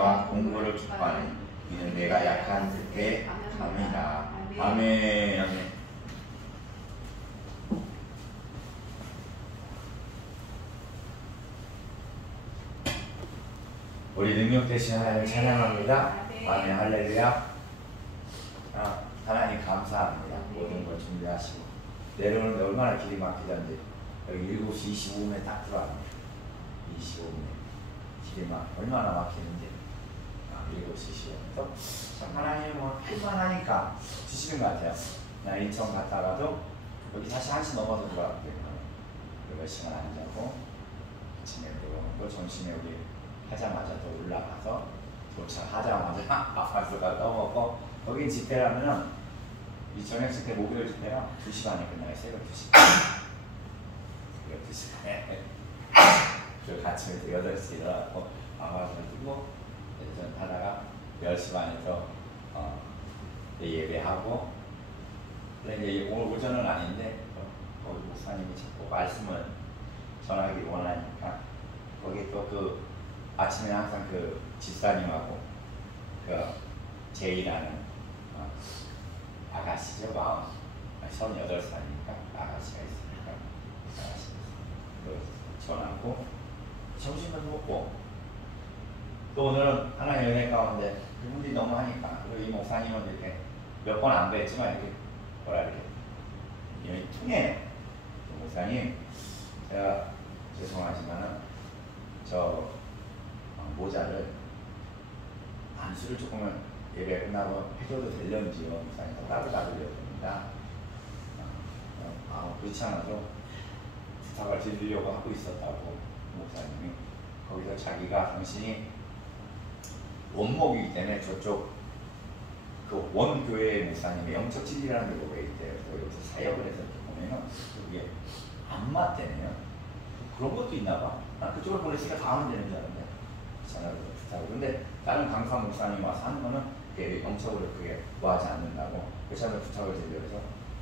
공부를 기뻐하는 이는 내가 약한 그때 감이라. 아멘. 아멘. 우리 능력 되신 하나님을 찬양합니다. 아멘. 할렐루야. 하나님 감사합니다. 모든 걸 준비하시고 내려오는데 얼마나 길이 막히던지 여기 7시 25분에 딱 들어갑니다. 25분에 길이 얼마나 막히는지 7시 25분. 참 하나님은 뭐 할만하니까 주시는 것 같아요. 나 인천 갔다가도 여기 다시 1시 넘어서 들어왔기 때문에 몇 시간 안 자고 아침에 또 점심에 우리 하자마자 또 올라가서 도착하자마자 아파트가 떠먹고 거긴 집회라면은 이 저녁 집회 목요일 집회가 2시간에 끝나요. 새벽 2시간. 새벽 2시간에 그 아침에 8시에 일어나고 아파트를 뛰고 전 하다가 10시 반에 또 예배하고 이제 오늘 오전은 아닌데 거기 목사님이 자꾸 말씀을 전하기 원하니까 거기 또 그 아침에 항상 그 집사님하고 그 제이라는 아가씨죠. 38살이니까 아가씨가 있으니까 아가씨 전하고 점심을 먹고 또 오늘은 하나의 은혜 가운데 그분들이 너무 하니까 그리고 이 목사님은 이렇게 몇 번 안 뵀지만 이렇게 뭐라 이렇게 여기 퉁해요. 그 목사님 제가 죄송하지만은 저 모자를 안수를 조금은 예배 끝나고 해줘도 될런지요. 목사님 따로 놔드려야 됩니다. 그렇지 않아도 부탁을 드리려고 하고 있었다고 목사님이 거기서 자기가 당신이 원목이기 때문에 저쪽 그 원교회의 목사님의 영적 진리라는 게 왜 있대요. 여기서 사역을 해서 보면은 그게 안 맞대네요. 그런 것도 있나 봐. 난 그쪽을 보내니까 다 하면 되는 줄 알았는데 전화로 부탁을. 근데 다른 강사 목사님 와서 하는 거는 그게 영적으로 그게 뭐하지 않는다고 그래서 부탁을 드려서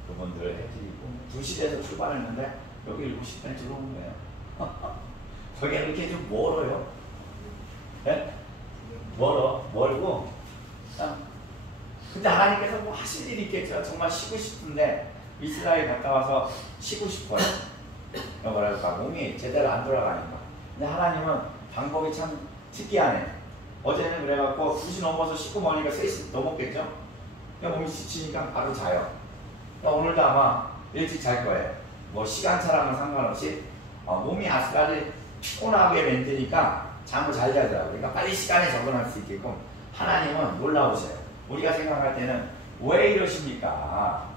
그분들을 해드리고 2시에서 출발했는데 여기 7시 반에 들어오는 거예요. 거기가 이렇게 좀 멀어요. 네? 멀고 근데 하나님께서 뭐 하실 일이 있겠죠. 정말 쉬고 싶은데 이스라엘 갔다 와서 쉬고 싶어요. 뭐랄까 몸이 제대로 안 돌아가니까. 근데 하나님은 방법이 참 특이하네. 어제는 그래갖고 2시 넘어서 씻고 먹으니까 3시 넘었겠죠. 그냥 몸이 지치니까 바로 자요. 오늘도 아마 일찍 잘 거예요. 뭐 시간차랑은 상관없이 몸이 아직까지 피곤하게 멘트니까 잠을 잘 자더라고요. 그러니까 빨리 시간에 접근할 수 있게끔 하나님은 놀라우셔요. 우리가 생각할 때는 왜 이러십니까?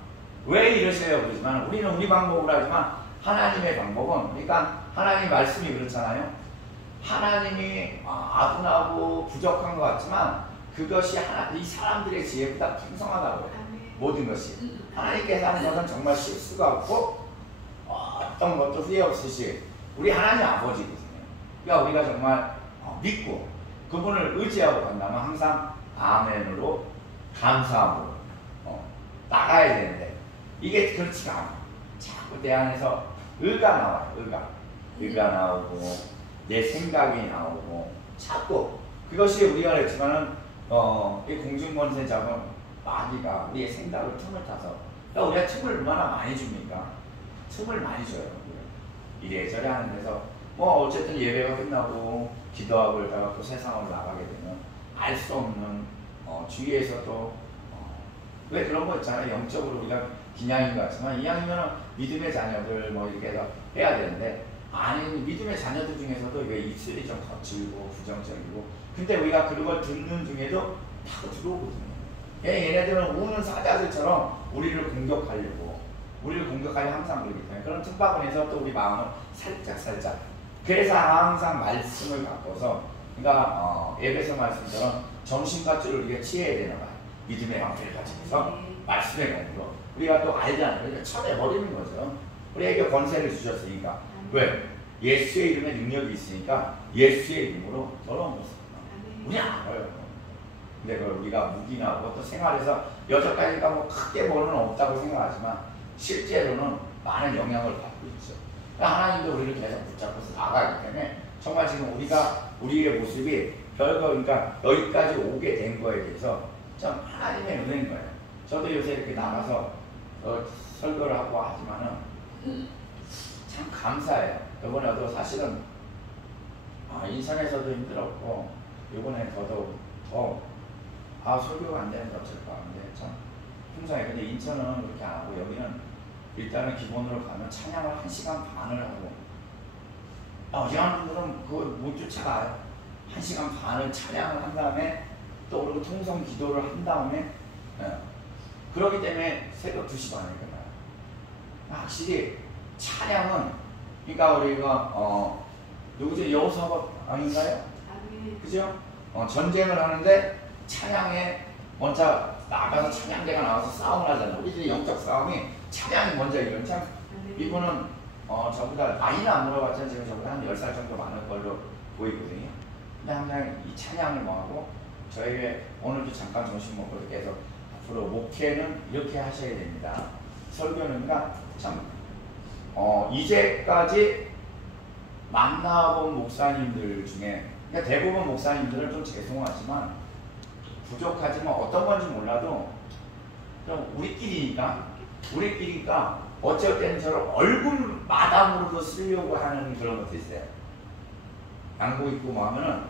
왜 이러셔요? 그러지만 우리는 우리 방법으로 하지만 하나님의 방법은 그러니까 하나님 말씀이 그렇잖아요. 하나님이 아둔하고 부족한 것 같지만 그것이 이 사람들의 지혜보다 풍성하다고 해요. 모든 것이 하나님께서 하는 것은 정말 실수가 없고 어떤 것도 후회 없으시 우리 하나님 아버지거든요. 그러니까 우리가 정말 믿고 그분을 의지하고 간다면 항상 아멘으로 감사함으로 나가야 되는데 이게 그렇지가 않아. 자꾸 내 안에서 의가 나와요. 의가 나오고 내 생각이 나오고 자꾸 그것이 우리가 그랬지만은 이 공중권세 잡은 마귀가 우리의 생각을 틈을 타서 그러니까 우리가 틈을 얼마나 많이 줍니까? 틈을 많이 줘요. 이래저래 하는 데서 뭐 어쨌든 예배가 끝나고 기도하고 이러다가 또 세상으로 나가게 되면 알 수 없는 주위에서도 왜 그런 거 있잖아요. 영적으로 우리가 기냥인 것 같지만 이왕이면 믿음의 자녀들 뭐 이렇게 해서 해야 되는데 아니 믿음의 자녀들 중에서도 왜 입술이 좀 거칠고 부정적이고 근데 우리가 그런 걸 듣는 중에도 타고 들어오거든요. 얘네들은 우는 사자들처럼 우리를 공격하려고 항상 그러기 때문에 그런 틈바구니에서 또 우리 마음을 살짝 그래서 항상 말씀을 바꿔서 그러니까 에베소 말씀처럼 정신가치를 우리가 취해야 되나 봐요. 믿음의 방패를 가지고서 말씀의 공부로 우리가 또 알잖아요. 그러니까 쳐내버리는 거죠. 우리에게 권세를 주셨으니까 왜? 예수의 이름에 능력이 있으니까 예수의 이름으로 더러운 것을 우리 알아요. 근데 그걸 우리가 묵인하고 또 생활에서 여태까지가 뭐 크게 뭐는 없다고 생각하지만 실제로는 많은 영향을 받고 있죠. 그러니까 하나님도 우리를 계속 붙잡고서 나가기 때문에 정말 지금 우리의 모습이 별거 그러니까 여기까지 오게 된 거에 대해서 참 하나님의 은혜인 거예요. 저도 요새 이렇게 나가서 설교를 하고 하지만은 참 감사해요. 이번에도 사실은 인천에서도 힘들었고 이번에 더더욱 설교가 안 되는데 어쩔까 하는데 참 풍성해. 근데 인천은 그렇게 안 하고 여기는 일단은 기본으로 가면 찬양을 1시간 반을 하고 어지간한 분들은 그걸 못 쫓아가요. 1시간 반을 찬양을 한 다음에 또 그리고 통성 기도를 한 다음에 그러기 때문에 새벽 2시 반에 끝나요. 확실히 찬양은 그러니까 우리가 누구지? 여호사밧 아닌가요? 그죠? 전쟁을 하는데 찬양에 먼저 나가서 찬양대가 나와서 싸움을 하잖아요. 우리들이 영적 싸움이 찬양이 먼저 이런 참 이분은 저보다 나이는 안 물어봤지만 지금 저보다 한 10살 정도 많을 걸로 보이거든요. 근데 항상 이 찬양을 뭐하고 저에게 오늘도 잠깐 점심 먹고 이렇게 해서 앞으로 목회는 이렇게 하셔야 됩니다. 설교는 참 이제까지 만나본 목사님들 중에 그러니까 대부분 목사님들은 좀 죄송하지만 부족하지만 어떤 건지 몰라도 좀 우리끼리니까 어쩔 때는 저를 얼굴 마담으로도 쓰려고 하는 그런 것도 있어요. 양복 입고 뭐 하면은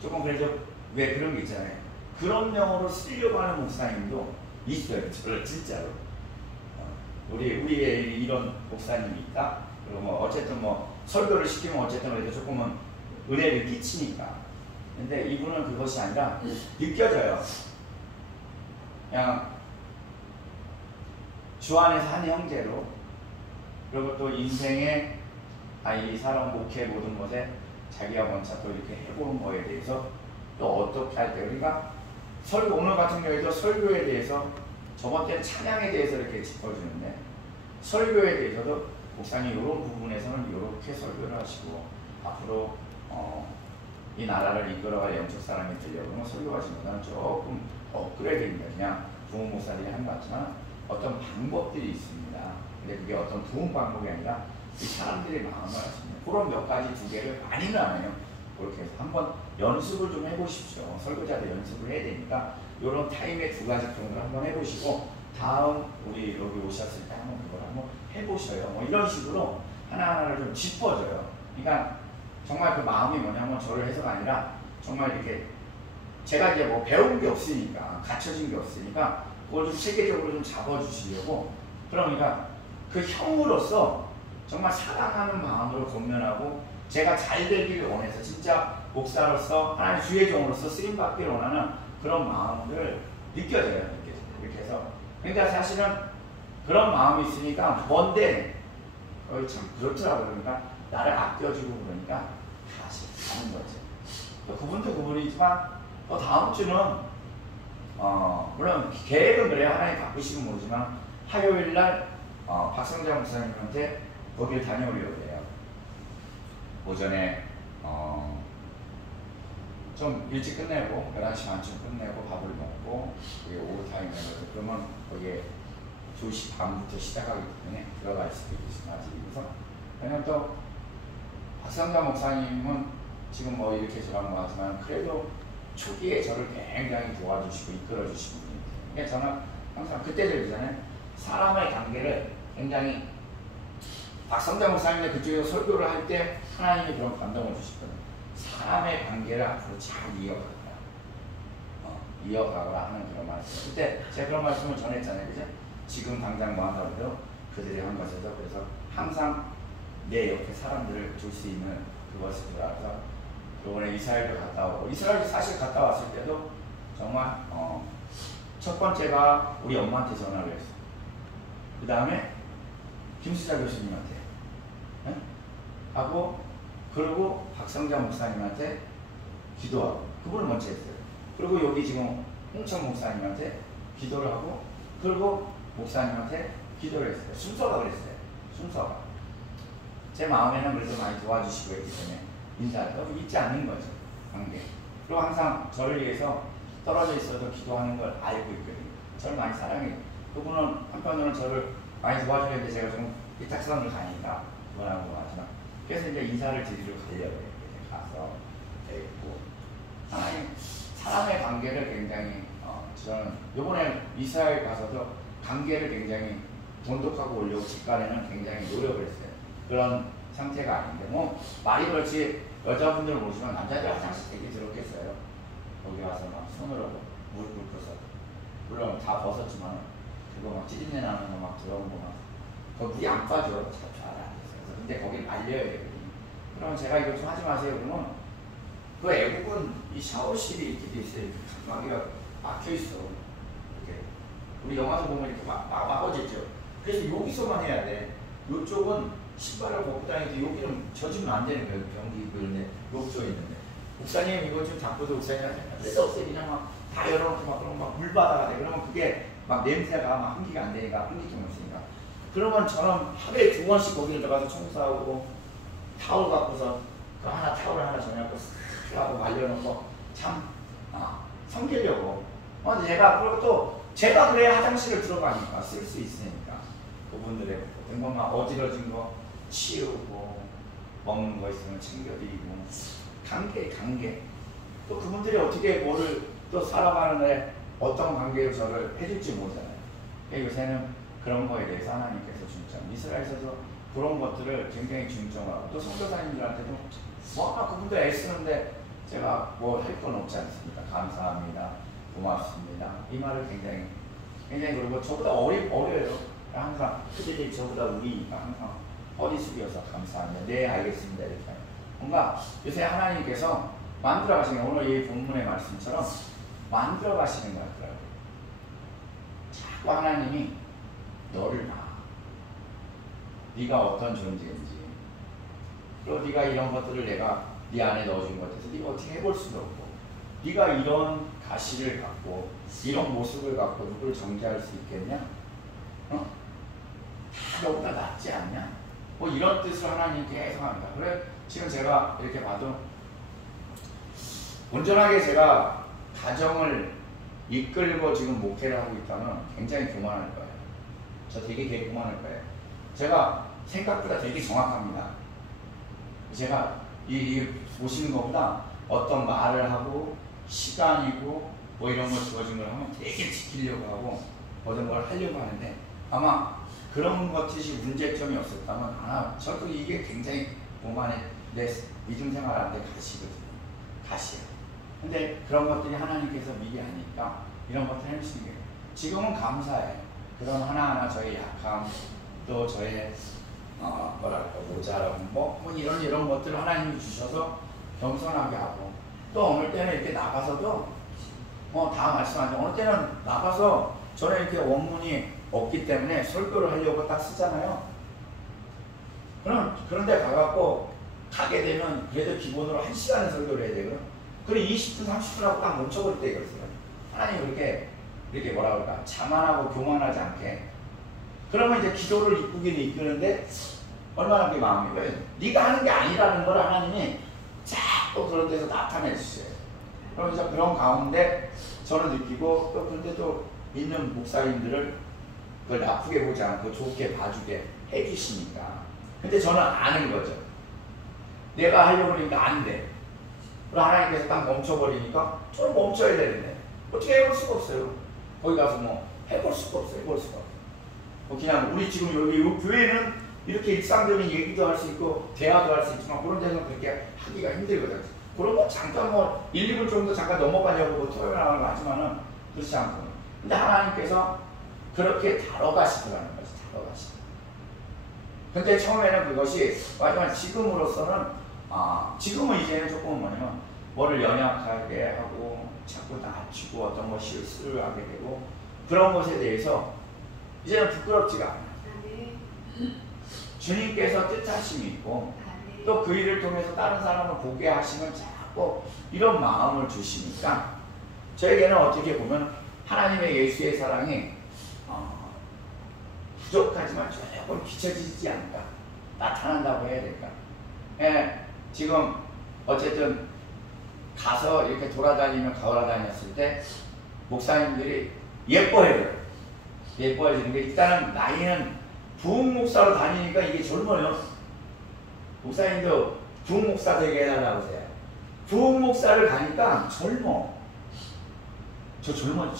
조금 그래도 왜 그런 게 있잖아요. 그런 명으로 쓰려고 하는 목사님도 있어요. 저를 진짜로. 우리의 이런 목사님이 있다. 그리고 뭐 어쨌든 뭐 설교를 시키면 어쨌든 그래도 조금은 은혜를 끼치니까. 근데 이분은 그것이 아니라 느껴져요. 그냥 주 안에서 한 형제로 그리고 또 인생의 이 사람 목회 모든 것에 자기가 먼저 또 이렇게 해보는 거에 대해서 또 어떻게 할 때 우리가 설교 오늘 같은 경우에도 설교에 대해서 저번 때는 찬양에 대해서 이렇게 짚어주는데 설교에 대해서도 목사님 이런 부분에서는 이렇게 설교를 하시고 앞으로 이 나라를 이끌어갈 영적 사람이 되려면 설교하시는 조금 업그레이드입니다. 그냥 부흥 목사들이 한 것 같지만 어떤 방법들이 있습니다. 근데 그게 어떤 부흥 방법이 아니라 이 사람들의 마음을 아십니다. 그런 몇 가지 2개를 많이는 안 해요. 그렇게 해서 한번 연습을 좀 해보십시오. 설교자도 연습을 해야 되니까 이런 타임에 2가지 정도를 한번 해보시고 다음 우리 여기 오셨을 때 한번 그걸 한번 해보셔요. 뭐 이런 식으로 하나하나를 좀 짚어줘요. 그러니까 정말 그 마음이 뭐냐면 저를 해서가 아니라 정말 이렇게 제가 이제 뭐 배운 게 없으니까 갖춰진 게 없으니까 그걸 좀 체계적으로 좀 잡아주시려고 그러니까 그 형으로서 정말 사랑하는 마음으로 권면하고 제가 잘 되기를 원해서 진짜 목사로서 하나님 주의 종으로서 쓰임받기를 원하는 그런 마음을 느껴져요. 이렇게 해서 그러니까 사실은 그런 마음이 있으니까 뭔데 참 그렇더라고요. 그러니까 나를 아껴주고 그러니까 다시 가는 거죠. 그분도 그분이지만 또 다음 주는 물론 계획은 그래요. 하나님 바꾸시면 모르지만 화요일날 박성장 목사님한테 거길 다녀오려고 해요. 오전에 좀 일찍 끝내고 11시 반쯤 끝내고 밥을 먹고 오후 타임에 그러면 거기에 2시 반부터 시작하기 때문에 들어가 있을 수 있습니다. 그래서 왜냐면 또 박성장 목사님은 지금 뭐 이렇게 저런 거 하지만 그래도 초기에 저를 굉장히 도와주시고 이끌어주시고 그러니까 저는 항상 그때도 그러잖아요. 사람의 관계를 굉장히 박성장 목사님이 그쪽에서 설교를 할 때 하나님이 그런 감동을 주시거든요. 사람의 관계를 앞으로 잘 이어가거라 하는 그런 말씀. 그때 제가 그런 말씀을 전했잖아요. 그죠? 지금 당장 뭐 한다고 해도 그들이 한 것에서 그래서 항상 내 옆에 사람들을 줄 수 있는 그것을 그래서 이번에 이스라엘도 갔다 오고 이스라엘 사실 갔다 왔을 때도 정말 첫 번째가 우리 엄마한테 전화를 했어요. 그 다음에 김수자 교수님한테 하고 그리고 박성장 목사님한테 기도하고 그분을 먼저 했어요. 그리고 여기 지금 홍천 목사님한테 기도를 하고 그리고 목사님한테 기도를 했어요. 순서가 그랬어요. 순서가 제 마음에는 그래서 많이 도와주시고 했기 때문에 인사도 잊지 않는 거죠. 관계. 그리고 항상 저를 위해서 떨어져 있어도 기도하는 걸 알고 있거든요. 저를 많이 사랑해요. 그분은 한편으로는 저를 많이 도와주는데 제가 좀 삐딱선을 가니까 그만하고 하지만 그래서 이제 인사를 드리러 가려고 가서 뵙고 하나님 사람의 관계를 굉장히 저는 이번에 이스라엘 가서도 관계를 굉장히 돈독하고 오려고 직간에는 굉장히 노력을 했어요. 그런 상태가 아닌데 뭐 말이 그렇지 여자분들을 보시면 남자들 화장실 되게 더럽겠어요. 거기 와서 막 손으로 물 긁어서 물론 다 벗었지만 그거 막 찌릿내 나는 거 막 들어온 거막 그 물이 안 빠져. 잘 안 됐어요. 근데 거길 말려야 되거든요. 그럼 제가 이거 좀 하지 마세요. 그러면 그 애국은 이 샤워실이 이렇게 돼 있어요. 여기가 막혀 있어. 이렇게 우리 영화도 보면 이렇게 막아지죠. 그래서 여기서만 해야 돼. 이쪽은 신발을 벗고 다니는데 여기는 젖으면 안 되는 거예요. 변기 그런데 욕조 있는데 목사님 이거 좀 자꾸도 목사님한테 뜯어 없애 그냥 막 다 열어놓고 막 그러면 막 물바다가 돼. 그러면 그게 막 냄새가 막 환기가 안 되니까 환기통이 없으니까. 그러면 저는 하루에 2번씩 거기를 들어가서 청소하고 타올 갖고서 그 하나 타올 하나 정해갖고 쓱 하고 말려놓고 참 섬기려고. 근데 제가 그리고 또 제가 그래야 화장실을 들어가니까 쓸 수 있으니까 그분들의 뭔가 어지러진 거 치우고 먹는 거 있으면 챙겨드리고 관계 또 그분들이 어떻게 뭐를 또 살아가는데 어떤 관계로 저를 해줄지 모르잖아요. 요새는 그런 거에 대해서 하나님께서 중점 이스라엘에서 그런 것들을 굉장히 중점하고 또 선교사님들한테도 뭐 그분들 애쓰는데 제가 뭐 할 건 없지 않습니까? 감사합니다. 고맙습니다. 이 말을 굉장히 그리고 저보다 어려요. 항상 그들이 저보다 우리니까 항상 허리 숙여서 감사합니다. 네 알겠습니다. 이렇게 뭔가 요새 하나님께서 만들어 가시는 오늘 이 본문의 말씀처럼 만들어 가시는 것 같더라고요. 자꾸 하나님이 너를 봐. 네가 어떤 존재인지 그리고 네가 이런 것들을 내가 네 안에 넣어준 것 같아서 네가 어떻게 해볼 수도 없고 네가 이런 가시를 갖고 이런 모습을 갖고 누구를 정죄할 수 있겠냐? 다 너보다 낫지 않냐? 뭐 이런 뜻으로 하나님 계속 합니다. 그래 지금 제가 이렇게 봐도 온전하게 제가 가정을 이끌고 지금 목회를 하고 있다면 굉장히 교만할 거예요. 저 되게 교만할 거예요. 제가 생각보다 되게 정확합니다. 제가 이 보시는 것보다 어떤 말을 하고 시간이고 뭐 이런 거 주어진 걸 하면 되게 지키려고 하고 모든 걸 하려고 하는데 아마 그런 것이 문제점이 없었다면 저도 이게 굉장히 오만의 내 이중생활하는데 가시야. 근데 그런 것들이 하나님께서 미리 하니까 이런 것들 해주시는 게 지금은 감사해요. 그런 하나하나 저의 약함 또 저의 모자람 뭐 이런 것들을 하나님이 주셔서 겸손하게 하고 또 어느 때는 이렇게 나가서도 다 말씀하죠. 어느 때는 나가서 저는 이렇게 원문이 없기 때문에 설교를 하려고 딱 쓰잖아요. 그런데 가게 되면 그래도 기본으로 1시간을 설교를 해야 되거든. 그래 20분 30분 하고 딱 멈춰버릴 때가 있어요. 하나님 이렇게 뭐라 그럴까 자만하고 교만하지 않게 그러면 이제 기도를 이끄는데 얼마나 그게 마음이 왜 네가 하는 게 아니라는 걸 하나님이 자꾸 그런 데서 나타내 주세요. 그럼 이제 그런 가운데 저는 느끼고 또 그런데 또 있는 목사님들을 그걸 나쁘게 보지 않고 좋게 봐주게 해주시니까 근데 저는 아는 거죠. 내가 하려고 그러니까 안 돼. 그럼 하나님께서 딱 멈춰버리니까 저는 멈춰야 되는데 어떻게 해볼 수가 없어요. 거기 가서 뭐 해볼 수가 없어요. 그냥 우리 지금 여기 교회는 이렇게 일상적인 얘기도 할 수 있고 대화도 할 수 있지만 그런 데는 그렇게 하기가 힘들거든. 그런 거 잠깐 1, 2분 정도 잠깐 넘어가려고 토요일하고 하지만은 그렇지 않고 근데 하나님께서 그렇게 다뤄가시더라는 거지. 근데 처음에는 그것이 하지만 지금으로서는 지금은 이제는 조금 뭐냐면 뭐를 연약하게 하고 자꾸 낮추고 어떤 거 실수를 하게 되고 그런 것에 대해서 이제는 부끄럽지가 않아요. 주님께서 뜻하심이 있고 또 그 일을 통해서 다른 사람을 보게 하시면 자꾸 이런 마음을 주시니까 저에게는 어떻게 보면 하나님의 예수의 사랑이 부족하지만 조금 비춰지지 않을까 나타난다고 해야 될까. 지금 어쨌든 가서 이렇게 돌아다녔을 때 목사님들이 예뻐해줘요. 예뻐해주는 게 일단은 나이는 부흥목사로 다니니까 이게 젊어요. 목사님도 부흥목사 되게 해달라고 하세요. 부흥 목사를 가니까 젊어. 저 젊어.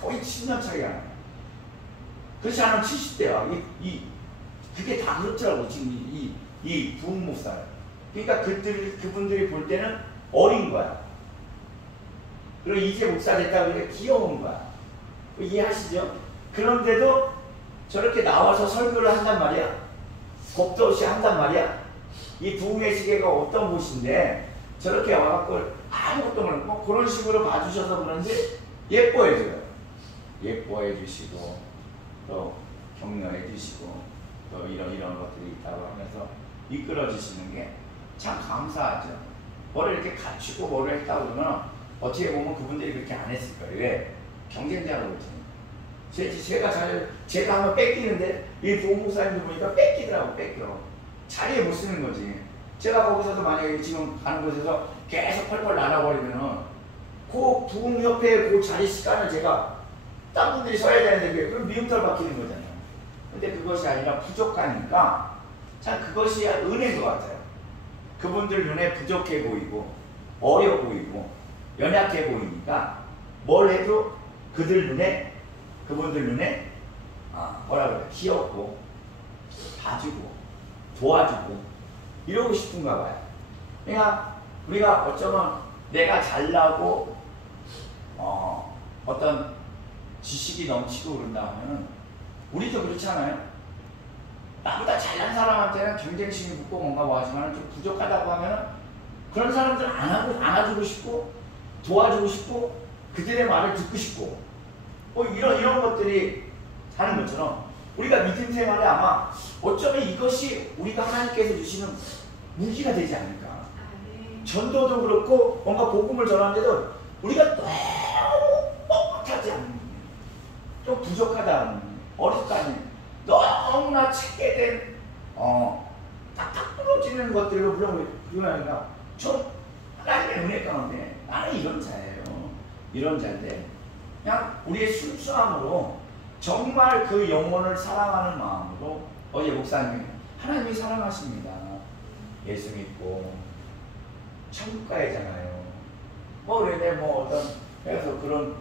거의 10년 차이가 나요. 그렇지 않으면 70대야. 그게 다 그렇더라고, 지금 이 부흥 목사. 그러니까 그분들이 볼 때는 어린 거야. 그리고 이제 목사 됐다 그러니까 귀여운 거야. 이해하시죠? 그런데도 저렇게 나와서 설교를 한단 말이야. 겁도 없이 한단 말이야. 이 부흥의 시계가 어떤 곳인데 저렇게 와갖고 아무것도 모르고 뭐 그런 식으로 봐주셔서 그런지 예뻐해줘요. 예뻐해 주시고 또 격려해 주시고 또 이런 것들이 있다고 하면서 이끌어 주시는 게 참 감사하죠. 뭐를 이렇게 갖추고 뭐를 했다고 그러면 어떻게 보면 그분들이 그렇게 안 했을 거예요. 왜? 경쟁자라고 그러잖아요. 제가 한번 뺏기는데 이 부흥 목사님들 보니까 뺏기더라고. 뺏겨. 자리에 못 쓰는 거지. 제가 거기서도 만약에 지금 가는 곳에서 계속 펄펄 날아버리면은 그 부흥협회 그 자리 시간을 제가 딴 분들이 서야 되는데 그럼 미움털 박히는 거잖아요. 근데 그것이 아니라 부족하니까 참 그것이 은혜인 것 같아요. 그분들 눈에 부족해 보이고 어려 보이고 연약해 보이니까 뭘 해도 그분들 눈에 뭐라 그래, 귀엽고 봐주고 도와주고 이러고 싶은가 봐요. 그러니까 우리가 어쩌면 내가 잘나고 어떤 지식이 넘치고 그런다 하면 우리도 그렇잖아요. 나보다 잘난 사람한테는 경쟁심이 붙고 뭔가 뭐 하지만 좀 부족하다고 하면 그런 사람들 안아주고 싶고 도와주고 싶고 그들의 말을 듣고 싶고 이런 것들이 하는 것처럼 우리가 믿음 생활에 아마 어쩌면 이것이 우리가 하나님께서 주시는 무기가 되지 않을까. 전도도 그렇고 뭔가 복음을 전하는데도 우리가 너무 뻣뻣하지 않는, 좀 부족하다, 어렵다니 너무나 체계된 딱딱 부러지는 것들로 불러내니까 저 하나님의 은혜 가운데 나는 이런 자예요. 이런 자인데 그냥 우리의 순수함으로 정말 그 영혼을 사랑하는 마음으로 어제 목사님이 하나님이 사랑하십니다. 예수 믿고 천국 가야잖아요. 그런데 어떤 그래서 그런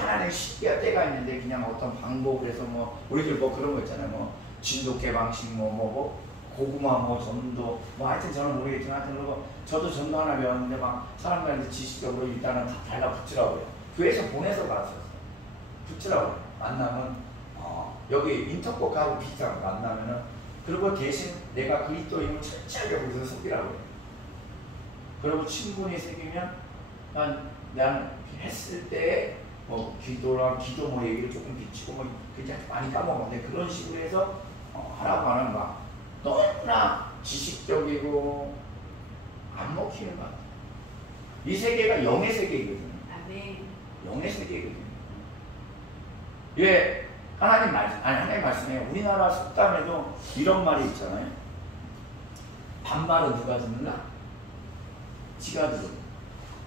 하나님 시기가 때가 있는데 그냥 어떤 방법을 해서 우리들 그런 거 있잖아요. 진도 개방식 고구마 전도 하여튼 저는 모르겠지만 하여튼 그러고 저도 전도 하나 배웠는데 사람들한테 지식적으로 일단은 다 달라붙으라고요. 교회에서 보내서 갔었어요. 붙으라고요. 만나면 여기 인터콕하고 비슷한 거 만나면은 그리고 대신 내가 그리스도인을 철저하게 거기서 속이라고요. 그리고 친분이 생기면 나는 했을 때 기도 얘기를 조금 비치고 그냥 많이 까먹었는데 그런 식으로 해서 하라고 하는 너무나 지식적이고 안 먹히는 것 같아요. 이 세계가 영의 세계이거든요. 영의 세계이거든요. 왜 하나님 말씀에 우리나라 속담에도 이런 말이 있잖아요. 반말은 누가 듣는가? 지가 듣는다.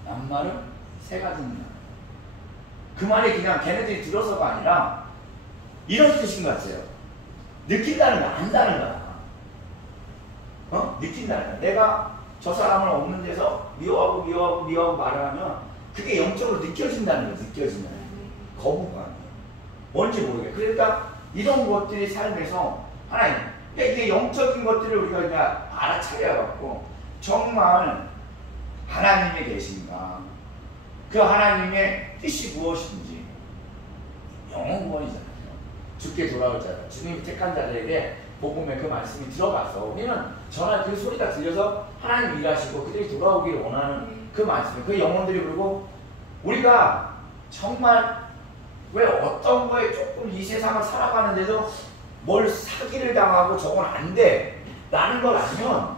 낱말은 새가 듣는다. 그 말이 그냥 걔네들이 들어서가 아니라 이런 뜻인 것 같아요. 느낀다는 거, 안다는 거야. 느낀다는 거야. 내가 저 사람을 없는 데서 미워하고 말을 하면 그게 영적으로 느껴진다는 거야. 느껴지면. 거부감. 뭔지 모르겠어요. 그러니까 이런 것들이 삶에서 하나님, 이게 영적인 것들을 우리가 그냥 알아차려갖고 정말 하나님이 계신가, 그 하나님의 뜻이 무엇인지 영원이잖아요. 죽게 돌아올 자라, 주님이 택한 자들에게 복음의 그 말씀이 들어가서 우리는 전화 그 소리가 들려서 하나님 일하시고 그들이 돌아오기를 원하는 그 말씀, 그 영혼들이 그리고 우리가 정말 왜 어떤 거에 조금 이 세상을 살아가는데도 뭘 사기를 당하고 저건 안 돼 라는 걸 알면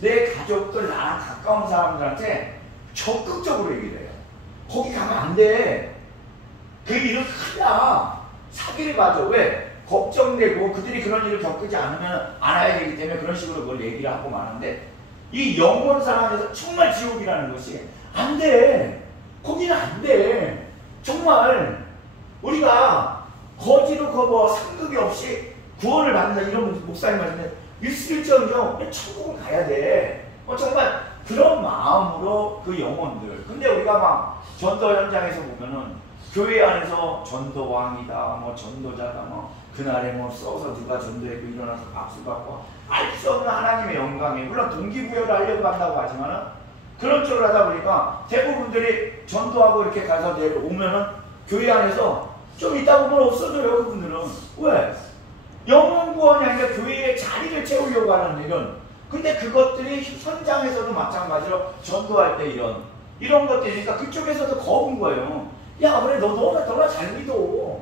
내 가족들, 나랑 가까운 사람들한테 적극적으로 얘기를 해요. 거기 가면 안 돼. 그 일은 큰일 나. 사기를 맞아. 왜? 걱정되고 그들이 그런 일을 겪지 않으면 알아야 되기 때문에 그런 식으로 그걸 얘기를 하고 마는데 이 영원 상황에서 정말 지옥이라는 것이 안 돼. 거기는 안 돼. 정말 우리가 거지로 상급이 없이 구원을 받는다 이런 목사님 말씀에 일수일정이요. 천국을 가야 돼. 정말 그런 마음으로 그 영혼들. 근데 우리가 막 전도 현장에서 보면은 교회 안에서 전도왕이다, 뭐 전도자다, 뭐 그날에 뭐 써서 누가 전도했고 일어나서 박수 받고 알 수 없는 하나님의 영광에 물론 동기부여를 하려고 한다고 하지만은 그런 쪽을 하다 보니까 대부분들이 전도하고 이렇게 가서 내려오면은 교회 안에서 좀 있다 보면 없어져요. 그분들은 왜? 영혼 구원이 아니라 교회의 자리를 채우려고 하는 이런. 근데 그것들이 현장에서도 마찬가지로 전도할 때 이런 것들이니까 그쪽에서도 거부인 거예요. 야 그래 너나 잘 믿어.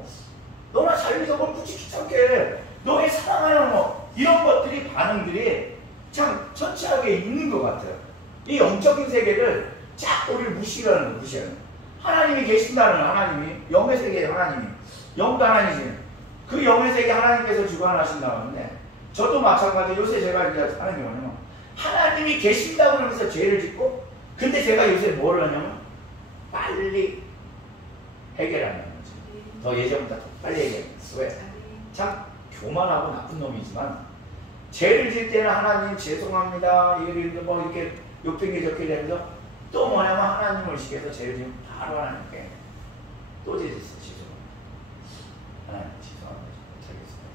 너나 잘 믿어. 그럼 굳이 귀찮게 너의 사랑하는 뭐 이런 것들이 반응들이 참 천치하게 있는 것 같아요. 이 영적인 세계를 자꾸 우리를 무시하는 거예요. 무시하는. 하나님이 계신다는 하나님이 영의 세계에 하나님이 영도 하나님이세요. 그 영의 세계 하나님께서 주관하신다고 하는데 저도 마찬가지. 요새 제가 이제 하는 게 뭐냐면 하나님이 계신다고 하면서 죄를 짓고 근데 제가 요새 뭐를 하냐면 빨리 해결하는 거지. 더 예전보다 더 빨리 해결해. 왜? 참 교만하고 나쁜 놈이지만 죄를 질 때는 하나님 죄송합니다. 뭐 이렇게 욕되게 적게 되면서 또 뭐냐면 하나님을 의식해서 죄를 지면 바로 하나님께 또 죄졌어. 죄송합니다. 하나님 죄송합니다. 못하겠습니다.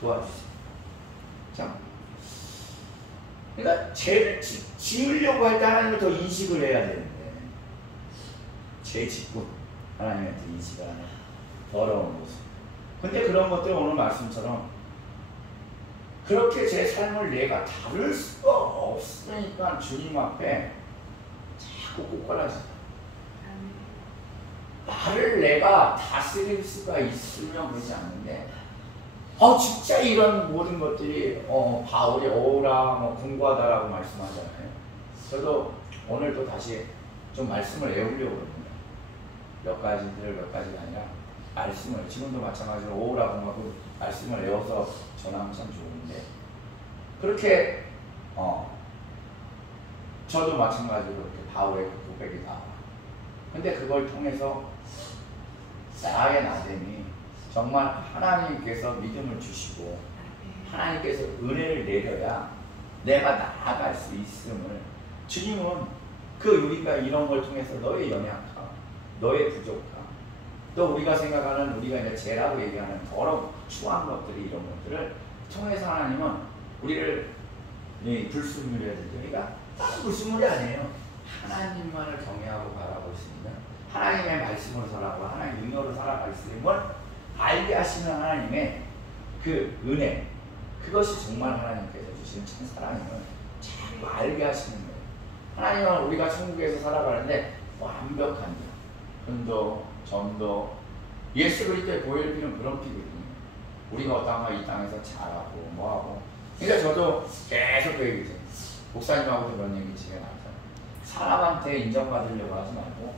도와주세요. 참. 그러니까 죄를 지으려고 할 때 하나님을 더 인식을 해야 되는데 죄 짓고 하나님한테 인식을 하는 더러운 모습. 근데 그런 것들 오늘 말씀처럼 그렇게 제 삶을 내가 다룰 수가 없으니까 주님 앞에 자꾸 꼬꾸라지다. 나를 내가 다스릴 수가 있으면 그러지 않는데 진짜 이런 모든 것들이 바울이 오라 뭐 궁구하다라고 말씀하잖아요. 저도 오늘도 다시 좀 말씀을 외우려고 합니다. 몇 가지가 아니라 말씀을 지금도 마찬가지로 오라 궁구하고 말씀을 외워서 전하면 참 좋은데 그렇게 저도 마찬가지로 이렇게 바울의 고백이 나와. 근데 그걸 통해서 나의 나됨이 정말 하나님께서 믿음을 주시고 하나님께서 은혜를 내려야 내가 나아갈 수 있음을 주님은 우리가 이런 걸 통해서 너의 연약함, 너의 부족함, 또 우리가 생각하는 우리가 이제 죄라고 얘기하는 더럽고 추한 것들이 이런 것들을 통해서 하나님은 우리를 불순물이라 그러니까 불순물이 아니에요. 하나님만을 경외하고 바라볼 수 있는 하나님의 말씀으로 살아가고 하나님의 능력으로 살아갈 수 있는 걸 알게 하시는 하나님의 그 은혜, 그것이 정말 하나님께서 주신 참 사랑임을 자꾸 알게 하시는 거예요. 하나님은 우리가 천국에서 살아가는데 완벽한 흔도, 점도, 예수 그리스도의 보혈 피는 그런 피거든요. 우리가 어떤가 이 땅에서 잘하고 뭐하고. 그러니까 저도 계속 그 얘기죠. 목사님하고도 그런 얘기 집에 나와서 사람한테 인정받으려고 하지 말고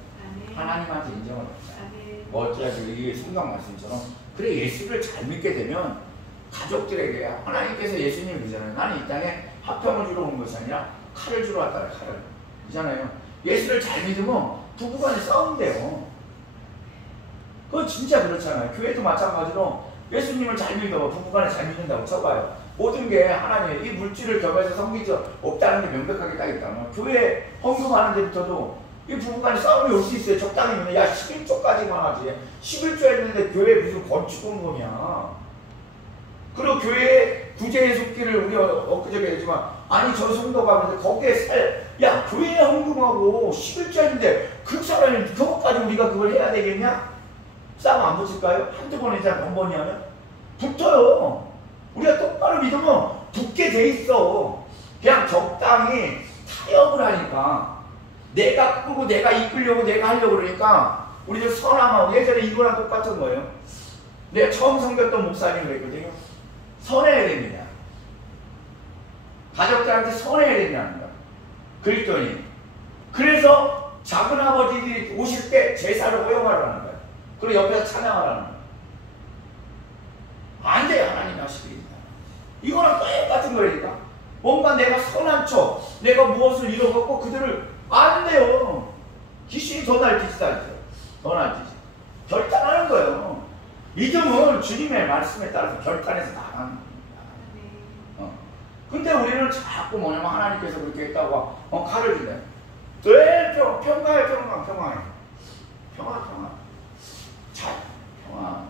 하나님한테 인정을 받자. 뭐 어쩌야지 이게 성경 말씀처럼 그래 예수를 잘 믿게 되면 가족들에게 하나님께서 예수님을 믿잖아요. 나는 이 땅에 화평을 주러 온 것이 아니라 칼을 주러 왔다. 칼을 그잖아요. 예수를 잘 믿으면 부부간에 싸운대요. 그거 진짜 그렇잖아요. 교회도 마찬가지로 예수님을 잘 믿어 부부간에 잘 믿는다고 쳐봐요. 모든 게 하나님 이 물질을 겸해서 섬기지 없다는 게 명백하게 딱 있다면 교회 헌금하는 데부터도 이 부부간에 싸움이 올 수 있어요. 적당히 믿는. 야 11조까지만 하지 11조 했는데 교회 무슨 건축 헌금이야. 그리고 교회 구제의 속기를 우리가 엊그저께 했지만 아니 저 성도가 그런데 거기에 야 교회 헌금하고 11조 했는데 그 사람이 그것까지 우리가 그걸 해야 되겠냐? 싸움 안 붙일까요? 한두 번 했잖아. 번번이 하면 붙어요. 우리가 똑바로 믿으면 붙게 돼 있어. 그냥 적당히 타협을 하니까 내가 끄고 내가 이끌려고 내가 하려고 그러니까 우리들 선함하고 예전에 이거랑 똑같은 거예요. 내가 처음 섬겼던 목사님이 그랬거든요. 선해야 됩니다. 가족들한테 선해야 된다는 거야. 그랬더니 그래서 작은 아버지들이 오실 때 제사를 허용하라는 거야. 그리고 옆에서 찬양하라는 거야. 안 돼요. 하나님 하시기입니다. 이거랑 똑같은 거니까 뭔가 내가 선한 척 내가 무엇을 잃어갖고 그들을 안 돼요. 귀신이 더 날뛰시다니까. 더 날뛰시. 결단하는 거예요. 믿음은 주님의 말씀에 따라서 결단해서 나가는 겁니다. 근데 우리는 자꾸 뭐냐면 하나님께서 그렇게 했다고 칼을 주네. 왜 평화해, 평화해. 평화. 자, 평화.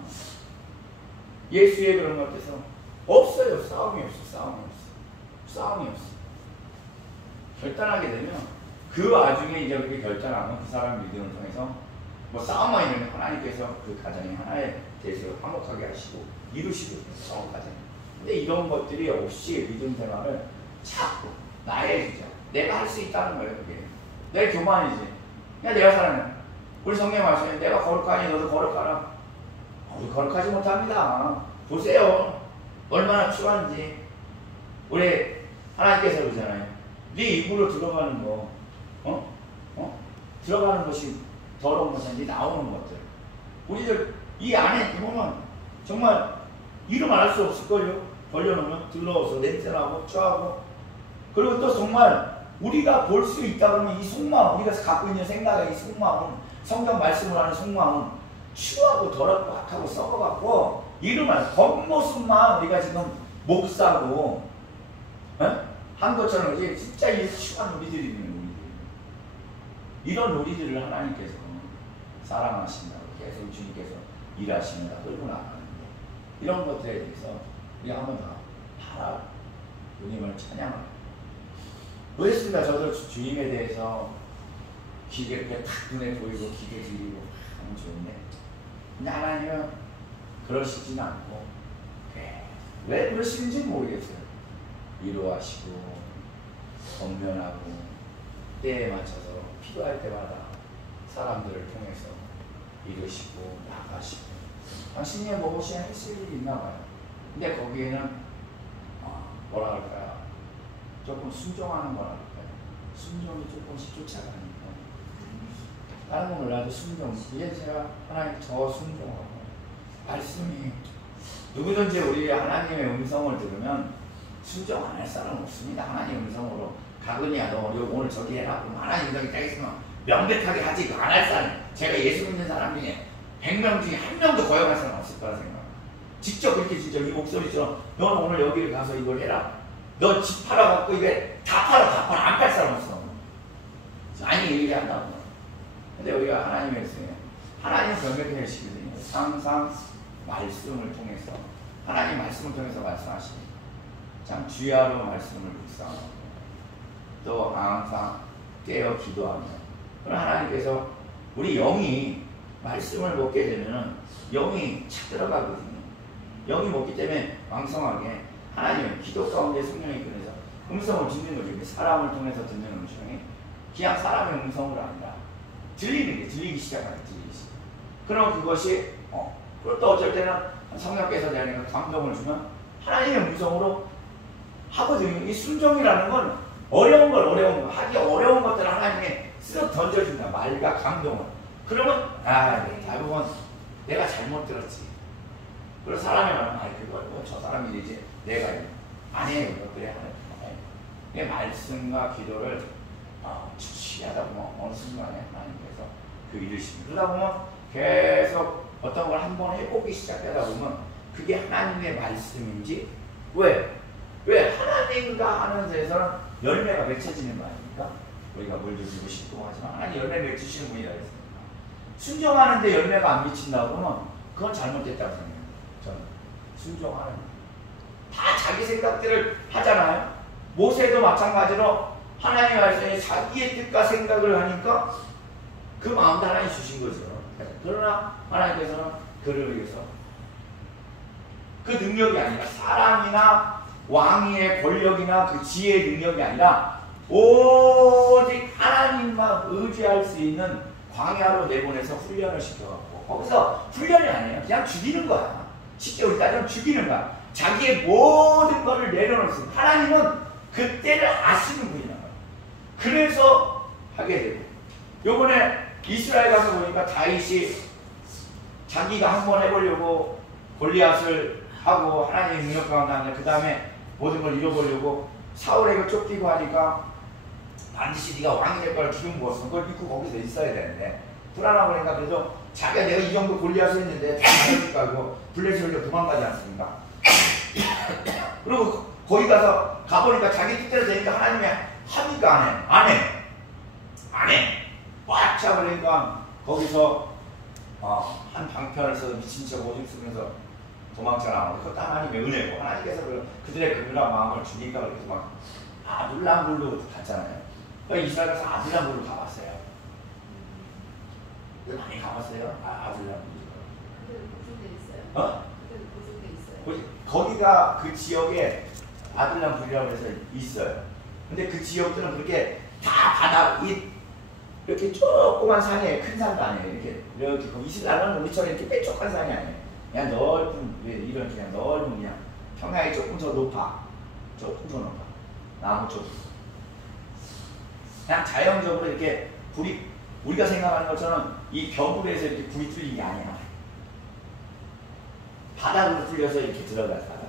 예수의 그런 것에서 없어요. 싸움이 없어. 결단하게 되면 그 와중에 이제 그렇게 결단하면 그 사람 믿음을 통해서 뭐 싸움만 있는 하나님께서 그 가정이 하나의 대세로 화목하게 하시고 이루시고 싸움 가정. 근데 이런 것들이 없이 믿음 생활을 자꾸 나의 주자. 내가 할 수 있다는 거예요. 그게 내 교만이지. 그냥 내가 사랑해. 우리 성경 말씀에 내가 거룩하니 너도 거룩하라. 우리 거룩하지 못합니다. 보세요. 얼마나 추한지. 우리 하나님께서 그러잖아요. 네 입으로 들어가는 거, 들어가는 것이 더러운 것은 나오는 것들. 우리들 이 안에 보면 정말 이름 알 수 없을걸요. 벌려놓으면 들러워서 냄새나고 쪄하고. 그리고 또 정말 우리가 볼 수 있다 그러면 이 속마음, 우리가 갖고 있는 생각의 이 속마음은, 성경 말씀을 하는 속마음은 추하고 더럽고 악하고 썩어갖고 이름을 겉모습만 우리가 지금 목사고 한 것처럼 이제 진짜 이 추한 우리들이 있는 우리들. 이런 우리들을 하나님께서 사랑하신다고 계속 주님께서 일하시느라 끌고 나가는데, 이런 것들에 대해서 우리가 한번 더 바라 주님을 찬양합니다. 그렇습니다. 저도 주님에 대해서 기계 이렇게 탁 눈에 보이고 기계 들리고 하면 좋은데, 근데 하나님은 그러시지는 않고 왜 그러시는지 모르겠어요. 위로하시고 권면하고 때에 맞춰서 필요할 때마다 사람들을 통해서 이루시고 나가시고. 당신이 무엇이 했을 일이 있나 봐요. 근데 거기에는 뭐라 할까요? 조금 순종하는 거라 할까요? 순종이 조금씩 쫓아가니까. 다른 건 몰라도 순종. 이게 제가 하나님 더 순종하고, 말씀이 누구든지 우리 하나님의 음성을 들으면 순종 안 할 사람 없습니다. 하나님 음성으로 가거니야 너 오늘 저기 해라. 그럼 하나님 음성이 딱 있으면 명백하게 하지. 안 할 사람, 제가 예수 믿는 사람 중에 100명 중에 한 명도 거역할 사람 없을 거라 생각합니다. 직접 그렇게 진짜 이 목소리처럼 너는 오늘 여기를 가서 이걸 해라. 너 집 팔아갖고 이게 다 팔아 안 팔 사람 없어. 아니 얘기한다고. 근데 우리가 하나님의 말씀에 하나님 명백하게 하시거든요. 항상 말씀을 통해서, 하나님 말씀을 통해서 말씀하시니까 참 주야로 말씀을 묵상하고 또 항상 깨어 기도하며, 그럼 하나님께서 우리 영이 말씀을 먹게 되면 영이 착 들어가거든요. 영이 먹기 때문에 왕성하게 하나님은 기도 가운데 성령이 그래서 음성을 듣는 거죠. 사람을 통해서 듣는 음성이 그냥 사람의 음성으로 아니라 들리는 게, 들리기 시작하는, 들리기 시작. 그럼 그것이 또 어쩔 때는 성령께서 내가 감동을 주면 하나님의 음성으로 하거든요. 이 순종이라는 건 어려운 거, 하기 어려운 것들을 하나님이 쓸어 던져준다. 말과 감동을. 그러면 대부분 내가 잘못 들었지. 그리고 사람이 말하면 그거 저 사람이 이러지, 내가 안 해요. 그래 하는 내 말씀과 기도를 주시게 하다 보면 어느 순간에 하나님께서 그 이르십니다. 그러다 보면 계속 어떤 걸 한번 해보기 시작하다 보면 그게 하나님의 말씀인지, 왜 하나님과 하는 데서는 열매가 맺혀지는 거 아닙니까? 우리가 물도 주고 싶고 하지만 하나님 열매 맺히시는 분이라 했습니다. 순종하는데 열매가 안 미친다고 하면 그건 잘못됐다고 생각해요. 저는 순종하는 다 자기 생각들을 하잖아요. 모세도 마찬가지로 하나님의 말씀에 자기의 뜻과 생각을 하니까 그 마음도 하나님 주신 거죠. 그러나 하나님께서는 그를 위해서 그 능력이 아니라 사람이나 왕위의 권력이나 그 지혜의 능력이 아니라 오직 하나님만 의지할 수 있는 광야로 내보내서 훈련을 시켜갖고, 거기서 훈련이 아니에요. 그냥 죽이는 거야. 쉽게 우리 따지면 죽이는 거야. 자기의 모든 것을 내려놓습니다. 하나님은 그때를 아시는 분이란 말이에요. 그래서 하게 되고, 요번에 이스라엘 가서 보니까 다윗이 자기가 한번 해보려고 골리앗을 하고 하나님의 능력 가운데 그 다음에 모든 걸 잃어보려고 사울에게 쫓기고 하니까 반드시 네가 왕이 될 걸 기름 부었어. 그걸 믿고 거기서 있어야 되는데 불안하고 그러니까 그래도 자기가 내가 이 정도 골리앗을 했는데 다 그러니까 이거 블레셋으로 도망가지 않습니까? 그리고 거기 가보니까 자기 뜻대로 되니까 하나님이 하니까 안 해. 꽉 차버리니까 거기서 한 방편에서 미친 척 오줌 쓰면서 도망쳐 나오는데 그것도 하나님의 은혜고 하나님께서 그들의 긍휼한 마음을 주니까 그렇게 막 아둘람굴로 갔잖아요. 그러니까 이스라엘에서 아둘람굴로 가봤어요. 많이 가봤어요? 아둘람굴. 그때는 보존돼 있어요? 그때는 보존돼 있어요? 거기가 그 지역에 아둘람굴이라고 해서 있어요. 근데 그 지역들은 그렇게 다 바다 이렇게 조그만 산이에요. 큰 산도 아니에요. 이렇게 이스라엘은 우리처럼 이렇게 뾰족한 산이 아니에요. 그냥 넓은 이런 그냥 넓은 그냥 평양이 조금 더 높아. 나무 쪽이. 그냥 자연적으로 이렇게 불이 우리가 생각하는 것처럼 이 벽으로 해서 이렇게 불이 뚫린 게 아니야. 바닥으로 뚫려서 이렇게 들어가서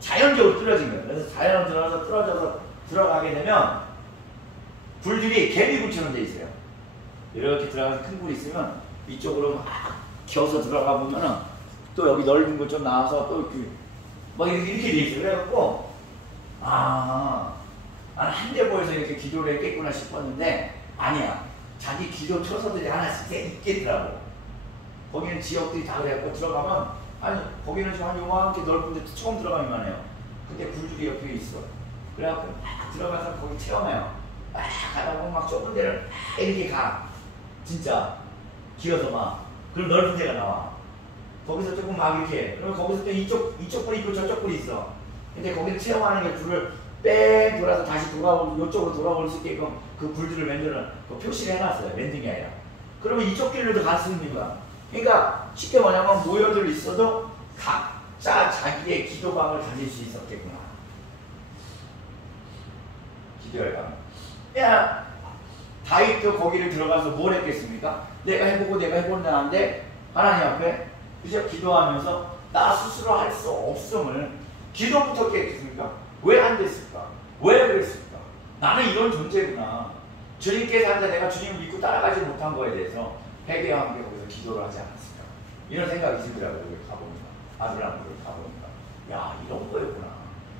자연적으로 뚫어진 거예요. 그래서 자연적으로 뚫어져서 들어가게 되면 불들이 개미굴처럼 돼 있어요. 이렇게 들어가서 큰 불이 있으면 이쪽으로 막 기어서 들어가 보면은 또 여기 넓은 곳 좀 나와서 또 이렇게 막 이렇게 돼 있어요. 그래갖고 나는 한데 보여서 이렇게 기도를 했겠구나 싶었는데 아니야. 자기 기도 처소들이 하나씩 있겠더라고. 거기는 지역들이 다 그래갖고 들어가면 거기는 좀 한 요만하게 넓은데 처음 들어가기만 해요. 근데 굴들이 옆에 있어. 그래갖고 막 들어가서 거기 체험해요. 막 가다 보면 막 좁은 데를 이렇게 가. 진짜 기어서 막. 그리고 넓은 데가 나와. 거기서 조금 막 이렇게. 그러면 거기서 또 이쪽 불이 있고 저쪽 불이 있어. 근데 거기를 체험하는 게 불을 뺑 돌아서 다시 이쪽으로 돌아올 수 있게끔 그 불들을 만들어 표시를 해놨어요. 만든 게 아니라. 그러면 이쪽 길로도 갈 수 있는 거야. 그러니까 쉽게 말하면 모여들 있어도 각자 자기의 기도방을 가질 수 있었겠구나. 기도의 방. 야, 다윗도 거기를 들어가서 뭘 했겠습니까? 내가 해본다는데 하나님 앞에 그저 기도하면서 나 스스로 할 수 없음을 기도부터 했겠습니까? 왜 안 됐을까? 왜 그랬을까? 나는 이런 존재구나. 주님께서 한테 내가 주님을 믿고 따라가지 못한 거에 대해서 회개와 함께 거기서 기도를 하지 않았을까? 이런 생각이 들더라고요. 여기 가보니까. 아둘람굴을 가보니까. 야, 이런 거였구나.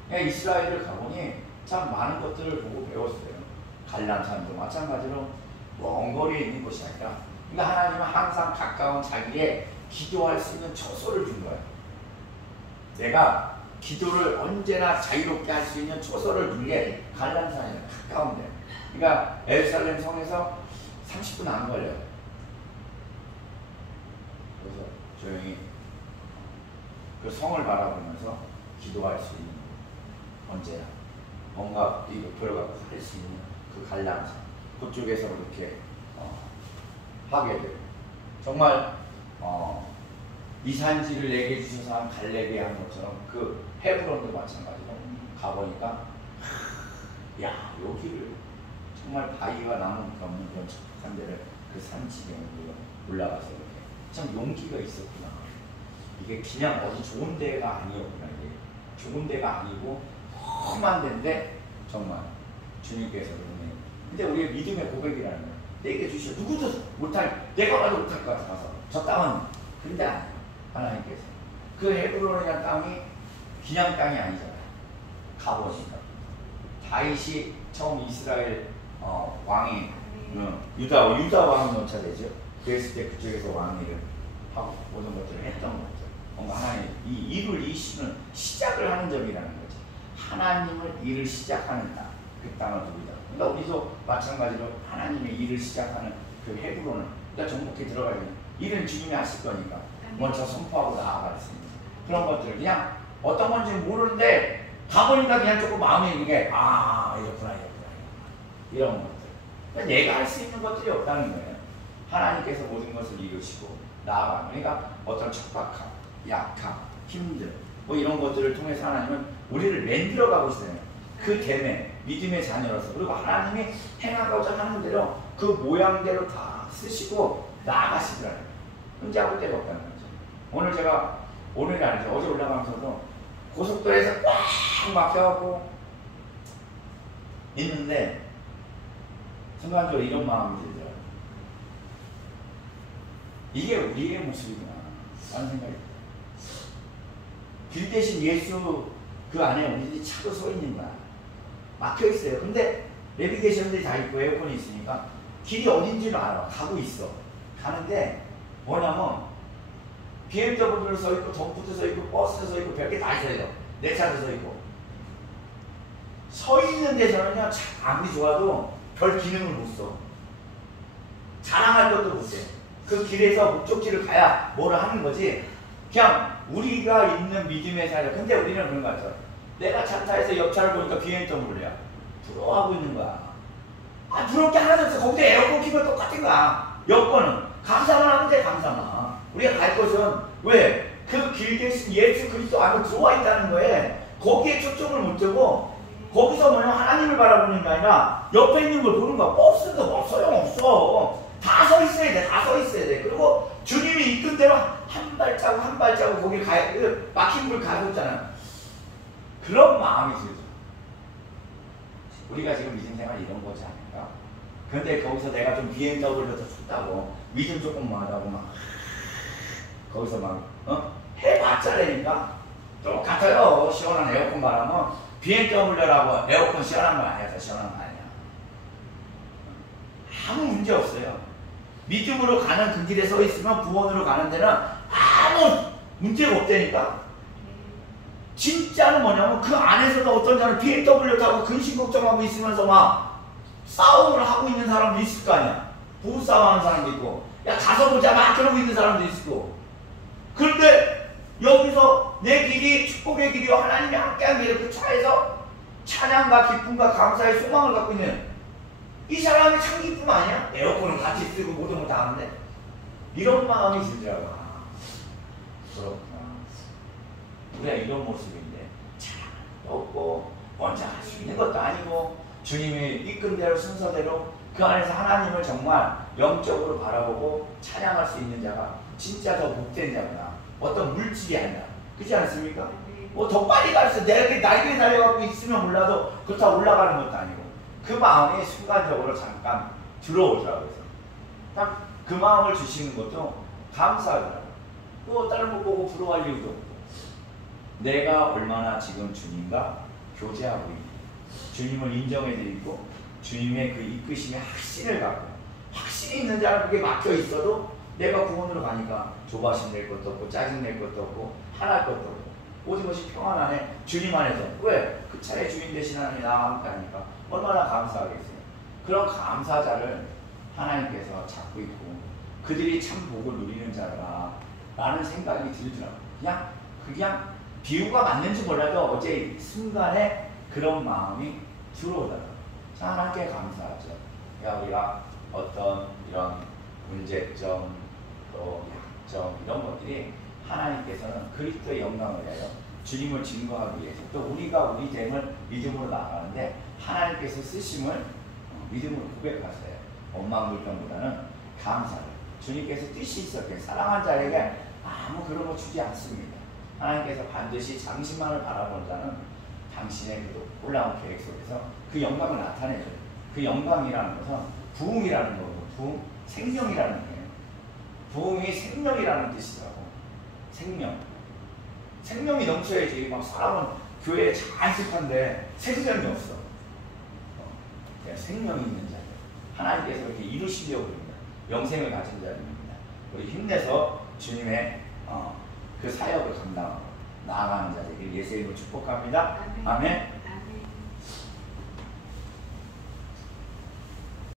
그냥 이스라엘을 가보니 참 많은 것들을 보고 배웠어요. 갈라산도 마찬가지로 먼 거리에 있는 것이 아니라 그러니까 하나님은 항상 가까운 자기의 기도할 수 있는 처소를 준 거예요. 내가 기도를 언제나 자유롭게 할 수 있는 처소를 준 게 갈라산이에요. 가까운 데. 그러니까 예루살렘 성에서 30분 안 걸려요. 그래서 조용히 그 성을 바라보면서 기도할 수 있는 언제나 뭔가 이 목표를 갖고 할 수 있는 그 갈라산 그쪽에서 그렇게 하게 돼요. 정말 이 산지를 내게 주셔서 한 갈렙이 한 것처럼 그 헤브론도 마찬가지로 가보니까 야, 여기를 정말 바위와 나무가 없는 그런 척박한 데를 그 산지에 올라가서 이렇게 참 용기가 있었구나. 이게 그냥 어디 좋은 데가 아니었구나. 이게 좋은 데가 아니고 험한 데인데 정말 주님께서 그러네. 근데 우리의 믿음의 고백이라는 거예요. 내게 주시오. 누구도 못할, 내가 가도 못할 것 같아 가서. 저 땅은 그런데 아니에요. 하나님께서. 그 헤브론이라는 땅이 그냥 땅이 아니잖아요. 가보니까. 다윗이 처음 이스라엘 왕이 유다 왕이 연차되죠. 그랬을 때 그쪽에서 왕위를 하고 모든 것들을 했던 거죠. 뭔가 하나님 이 일을 이시는 시작을 하는 점이라는 거죠. 하나님을 일을 시작하는 땅, 그 땅을 누리다. 그러니까 우리도 마찬가지로 하나님의 일을 시작하는 그 헤브론을 그러니까 정복해 들어가야 돼요. 일은 주님이 하실 거니까 먼저 선포하고 나아갈 수 있는 그런 것들을 그냥 어떤 건지 모르는데 가보니까 그냥 조금 마음에 있는 게 이렇구나 이런 것들. 그러니까 내가 할 수 있는 것들이 없다는 거예요. 하나님께서 모든 것을 이루시고 나아가는 그러니까 어떤 척박함, 약함, 힘들 뭐 이런 것들을 통해서 하나님은 우리를 만들어가고 있어요. 그 됨에 믿음의 자녀로서 그리고 하나님이 행하고자 하는 대로 그 모양대로 다 쓰시고 나아가시더라고요. 혼자 볼 데가 없다는 거죠. 오늘이 아니죠. 어제 올라가면서도 고속도로에서 꽉 막혀갖고 있는데 순간적으로 이런 마음이 들더라고요. 이게 우리의 모습이구나 라는 생각이 들어요. 길 대신 예수 그 안에 우리들이 차도 서 있는 거야. 막혀 있어요. 근데 내비게이션들이 다 있고 에어컨이 있으니까 길이 어딘지를 알아. 가고 있어. 가는데 뭐냐면 BMW도 서 있고 덤프도 서 있고 버스도 서 있고 별게 다 있어요. 내 차도 서 있고. 서 있는 데서는요, 차 아무리 좋아도 별 기능을 못 써. 자랑할 것도 못 해. 그 길에서 목적지를 가야 뭐를 하는 거지. 그냥 우리가 있는 믿음의 삶. 근데 우리는 그런 거 같아. 내가 차 타에서 옆차를 보니까 BMW야. 부러워하고 있는 거야. 아, 부러울 게 하나도 없어. 거기서 에어컨 키면 똑같은 거야. 여건은. 감사만 하면 돼, 감사만. 우리가 갈 곳은 왜? 그 길 대신 예수 그리스도 안에 들어와 있다는 거에 거기에 초점을 못 두고 거기서 뭐냐면 하나님을 바라보는 게 아니라 옆에 있는 걸 보는 거야. 버스도 뭐 소용없어. 다 서 있어야 돼. 다 서 있어야 돼. 그리고 주님이 이끈 대로 한 발자국 한 발자국 거기 가야 그 막힌 걸 가고 있잖아요. 그런 마음이 들죠. 우리가 지금 믿음 생활 이런 거지 않을까? 근데 거기서 내가 좀 BMW를 더 춥다고 믿음 조금 많다고 막 거기서 막 해봤자라니까 똑같아요. 시원한 에어컨 바람은 BMW라고 에어컨 시원한 거 아니야. 더 시원한 거 아니야. 아무 문제 없어요. 믿음으로 가는 그 길에 서 있으면 구원으로 가는 데는 아무 문제가 없다니까. 진짜는 뭐냐면 그 안에서도 어떤 사람은 BMW 타고 근심 걱정하고 있으면서 막 싸움을 하고 있는 사람도 있을 거 아니야. 부부싸움하는 사람도 있고 야 가서 보자 막 그러고 있는 사람도 있고. 그런데 여기서 내 길이 축복의 길이요 하나님이 함께한 길을 그 차에서 찬양과 기쁨과 감사의 소망을 갖고 있는 이 사람이 참 기쁨 아니야? 에어컨을 같이 쓰고 모든 거 다 하는데 이런 마음이 들더라고. 그렇구나. 우리가 이런 모습인데 자랑도 없고 먼저 할 수 있는 것도 아니고 주님이 이끈 대로 순서대로 그 안에서 하나님을 정말 영적으로 바라보고 찬양할 수 있는 자가 진짜 더 복된 자구나. 어떤 물질이 아니라. 그렇지 않습니까? 뭐 더 빨리 갈 수 내가 날개를 달려가고 있으면 몰라도 그렇다고 올라가는 것도 아니고 그 마음이 순간적으로 잠깐 들어오더라고요. 딱 그 마음을 주시는 것도 감사하더라고요. 또 다른 거 보고 부러워할 이유도 없고 내가 얼마나 지금 주님과 교제하고 있고 주님을 인정해드리고 주님의 그 이끄심의 확신을 갖고 확신이 있는 자는 그게 막혀 있어도 내가 구원으로 가니까 조바심 낼 것도 없고 짜증 낼 것도 없고 화날 것도 없고 모든 것이 평안하네. 주님 안에서. 왜? 그 차의 주인 되신 하나님이 나와 함께 하니까 얼마나 감사하겠어요. 그런 감사자를 하나님께서 잡고 있고 그들이 참 복을 누리는 자라 라는 생각이 들더라고요. 그냥 비유가 맞는지 몰라도 어제 순간에 그런 마음이 들어오더라고요. 하나님께 감사하죠. 우리가 어떤 이런 문제점 또 약점 이런 것들이 하나님께서는 그리스도의 영광을 위하여 주님을 증거하기 위해서 또 우리가 우리 됨을 믿음으로 나가는데 하나님께서 쓰심을 믿음으로 고백하세요. 원망불평보다는 감사를 주님께서 뜻이 있었기에 사랑한 자에게 아무 그런 거 주지 않습니다. 하나님께서 반드시 당신만을 바라보는 자는 당신의 그 놀라운 계획 속에서 그 영광을 나타내줘요. 그 영광이라는 것은 부흥이라는 거고 부흥, 생명이라는 거예요. 부흥이 생명이라는 뜻이라고. 생명이 넘쳐야지. 막 사람은 교회에 잔뜩한데 생명이 없어. 생명이 있는 자예요. 하나님께서 이렇게 이루시려고 합니다. 영생을 가진 자입니다. 우리 힘내서 주님의 그 사역을 감당하고 나아가는 자들에게 예수 이름으로 축복합니다. 아멘.